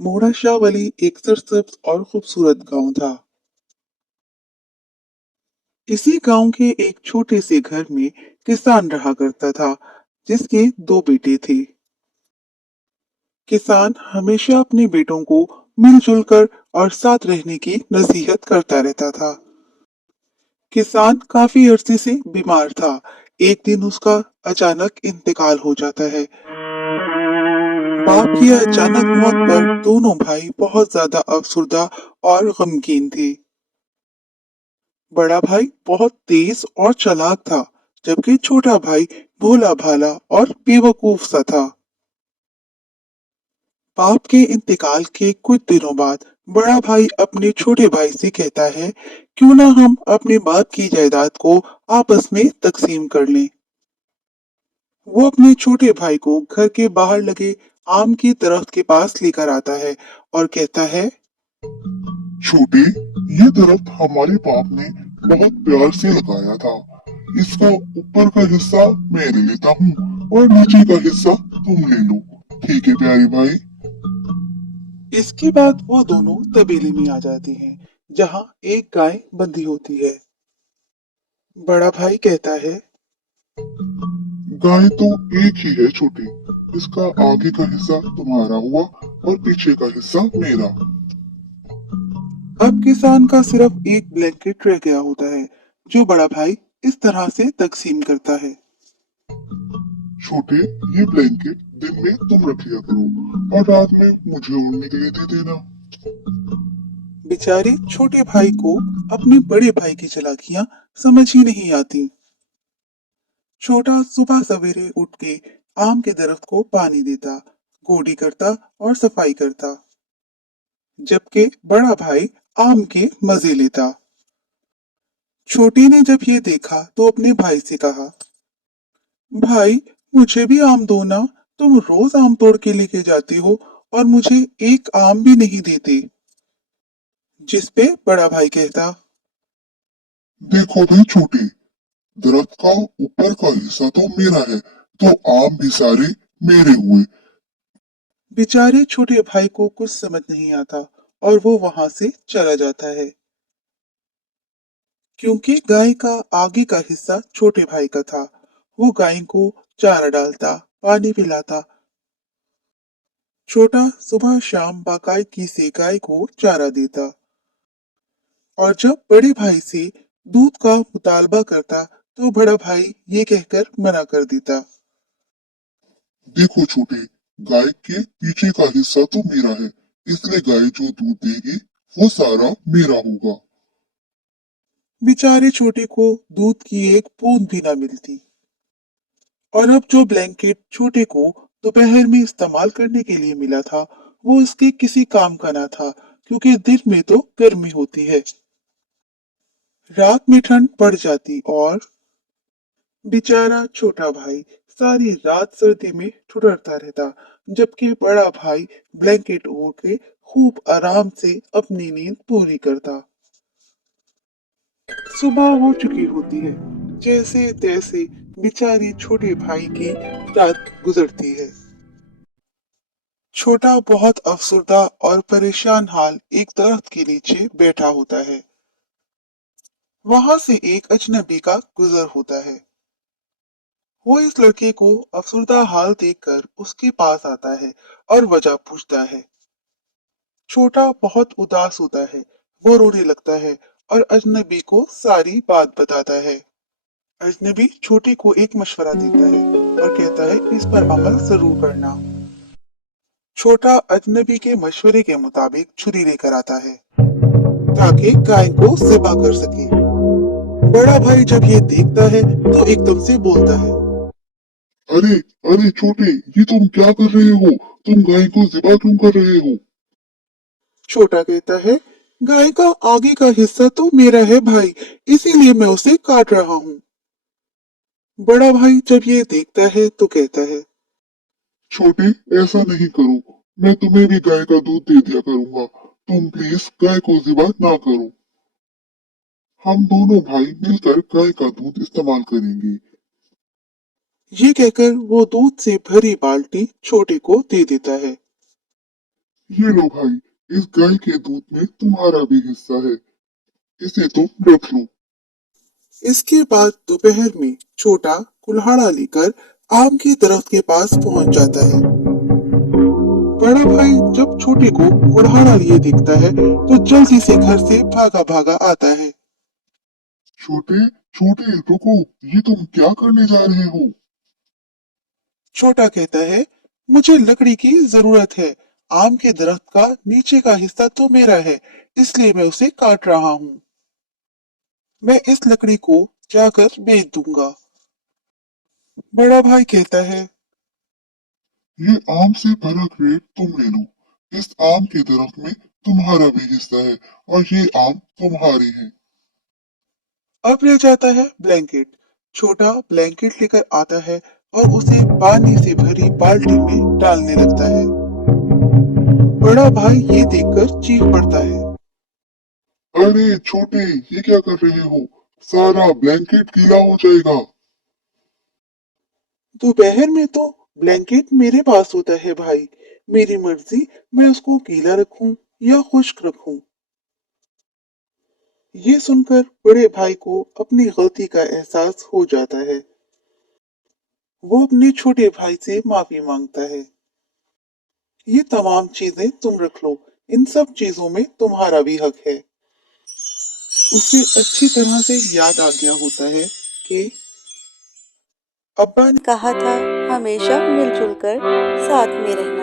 मोड़ा शाहवली एक सरसब्ज और खूबसूरत गांव था। इसी गांव के एक छोटे से घर में किसान रहा करता था, जिसके दो बेटे थे। किसान हमेशा अपने बेटों को मिलजुल कर और साथ रहने की नसीहत करता रहता था। किसान काफी अरसे से बीमार था। एक दिन उसका अचानक इंतकाल हो जाता है। बाप की अचानक मौत पर दोनों भाई बहुत ज्यादा अफसुर्दा और गमगीन थे। बड़ा भाई बहुत तेज और चालाक था, जबकि छोटा भाई भोला भाला और बेवकूफ सा था। बाप के इंतकाल के कुछ दिनों बाद बड़ा भाई अपने छोटे भाई से कहता है, क्यों ना हम अपने बाप की जायदाद को आपस में तकसीम कर लें। वो अपने छोटे भाई को घर के बाहर लगे आम की दरख्त के पास लेकर आता है और कहता है, छोटे, ये दरख्त हमारे बाप ने बहुत प्यार से लगाया था। इसका ऊपर का हिस्सा मैं ले लेता हूँ और नीचे का हिस्सा तुम ले लो। ठीक है प्यारे भाई। इसके बाद वो दोनों तबेले में आ जाते हैं, जहाँ एक गाय बंधी होती है। बड़ा भाई कहता है, गाय तो एक ही है छोटे। इसका आगे का हिस्सा तुम्हारा हुआ और पीछे का हिस्सा मेरा। अब किसान का सिर्फ एक ब्लैंकेट रह गया होता है, जो बड़ा भाई इस तरह से तकसीम करता है। छोटे, ये ब्लैंकेट दिन में तुम रख लिया करो और रात में मुझे ओढ़ने के लिए दे देना। बेचारे छोटे भाई को अपने बड़े भाई की चालाकियां समझ ही नहीं आती। छोटा सुबह सवेरे उठ के आम के दरख्त को पानी देता, गोडी करता और सफाई करता, जबकि बड़ा भाई आम के मजे लेता। छोटे ने जब ये देखा तो अपने भाई से कहा, भाई मुझे भी आम दो ना। तुम रोज आम तोड़ के लेके जाते हो और मुझे एक आम भी नहीं देते। जिस पे बड़ा भाई कहता, देखो भाई छोटे, दरख्त का ऊपर का हिस्सा तो मेरा है, तो आम भी सारे मेरे हुए। बेचारे छोटे भाई को कुछ समझ नहीं आता और वो वहां से चला जाता है, क्योंकि गाय का आगे का हिस्सा छोटे भाई का था। वो गाय को चारा डालता, पानी पिलाता। छोटा सुबह शाम बाकायदगी से गाय को चारा देता और जब बड़े भाई से दूध का मुतालबा करता तो बड़ा भाई ये कहकर मना कर देता। देखो छोटे, गाय के पीछे का हिस्सा तो मेरा है, इसलिए गाय जो दूध देगी वो सारा मेरा होगा। बेचारे छोटे को दूध की एक बूंद भी ना मिलती। और अब जो ब्लैंकेट छोटे को दोपहर में इस्तेमाल करने के लिए मिला था, वो उसके किसी काम का ना था, क्योंकि दिन में तो गर्मी होती है। रात में ठंड पड़ जाती और बेचारा छोटा भाई सारी रात सर्दी में ठुठरता रहता, जबकि बड़ा भाई ब्लैंकेट ओढ़ के खूब आराम से अपनी नींद पूरी करता। सुबह हो चुकी होती है। जैसे तैसे बेचारी छोटे भाई की रात गुजरती है। छोटा बहुत अफसुर्दा और परेशान हाल एक दरख्त के नीचे बैठा होता है। वहां से एक अजनबी का गुजर होता है। वो इस लड़के को अफसुर्दा हाल देखकर उसके पास आता है और वजह पूछता है। छोटा बहुत उदास होता है। वो रोने लगता है और अजनबी को सारी बात बताता है। अजनबी छोटे को एक मशवरा देता है और कहता है, इस पर अमल जरूर करना। छोटा अजनबी के मशवरे के मुताबिक छुरी लेकर आता है, ताकि गाय को ज़िबा कर सके। बड़ा भाई जब ये देखता है तो एकदम से बोलता है। अरे अरे छोटे, ये तुम क्या कर रहे हो? तुम गाय को ज़िबा क्यों कर रहे हो? छोटा कहता है, गाय का आगे का हिस्सा तो मेरा है भाई, इसीलिए मैं उसे काट रहा हूँ। बड़ा भाई जब ये देखता है तो कहता है, छोटे, ऐसा नहीं करो। मैं तुम्हें भी गाय का दूध दे दिया करूंगा। तुम प्लीज गाय को ज़िबा ना करो। हम दोनों भाई मिलकर गाय का दूध इस्तेमाल करेंगे। ये कहकर वो दूध से भरी बाल्टी छोटे को दे देता है। ये लो भाई, इस गाय के दूध में तुम्हारा भी हिस्सा है, इसे तुम रख लो। इसके बाद दोपहर में छोटा कुल्हाड़ा लेकर आम के दरख्त के पास पहुंच जाता है। बड़ा भाई जब छोटे को कुल्हाड़ा लिए देखता है तो जल्दी से घर से भागा भागा आता है। छोटे, छोटे रुको, ये तुम क्या करने जा रहे हो? छोटा कहता है, मुझे लकड़ी की जरूरत है। आम के दरख्त का नीचे का हिस्सा तो मेरा है, इसलिए मैं उसे काट रहा हूँ। मैं इस लकड़ी को जाकर बेच दूंगा। बड़ा भाई कहता है, ये आम से भरा क्रेट तुम ले लो। इस आम के दरख्त में तुम्हारा भी हिस्सा है और ये आम तुम्हारे हैं। अब ले जाता है ब्लैंकेट। छोटा ब्लैंकेट लेकर आता है और उसे पानी से भरी बाल्टी में डालने लगता है। बड़ा भाई ये देखकर चीख पड़ता है। अरे छोटे, ये क्या कर रहे हो? सारा ब्लैंकेट गीला हो जाएगा। दोपहर में तो ब्लैंकेट मेरे पास होता है भाई। मेरी मर्जी, मैं उसको गीला रखूं या खुश्क रखूं। ये सुनकर बड़े भाई को अपनी गलती का एहसास हो जाता है। वो अपने छोटे भाई से माफी मांगता है। ये तमाम चीजें तुम रख लो। इन सब चीजों में तुम्हारा भी हक है। उसे अच्छी तरह से याद आ गया होता है कि अब्बा ने कहा था हमेशा मिलजुल कर साथ में रहना।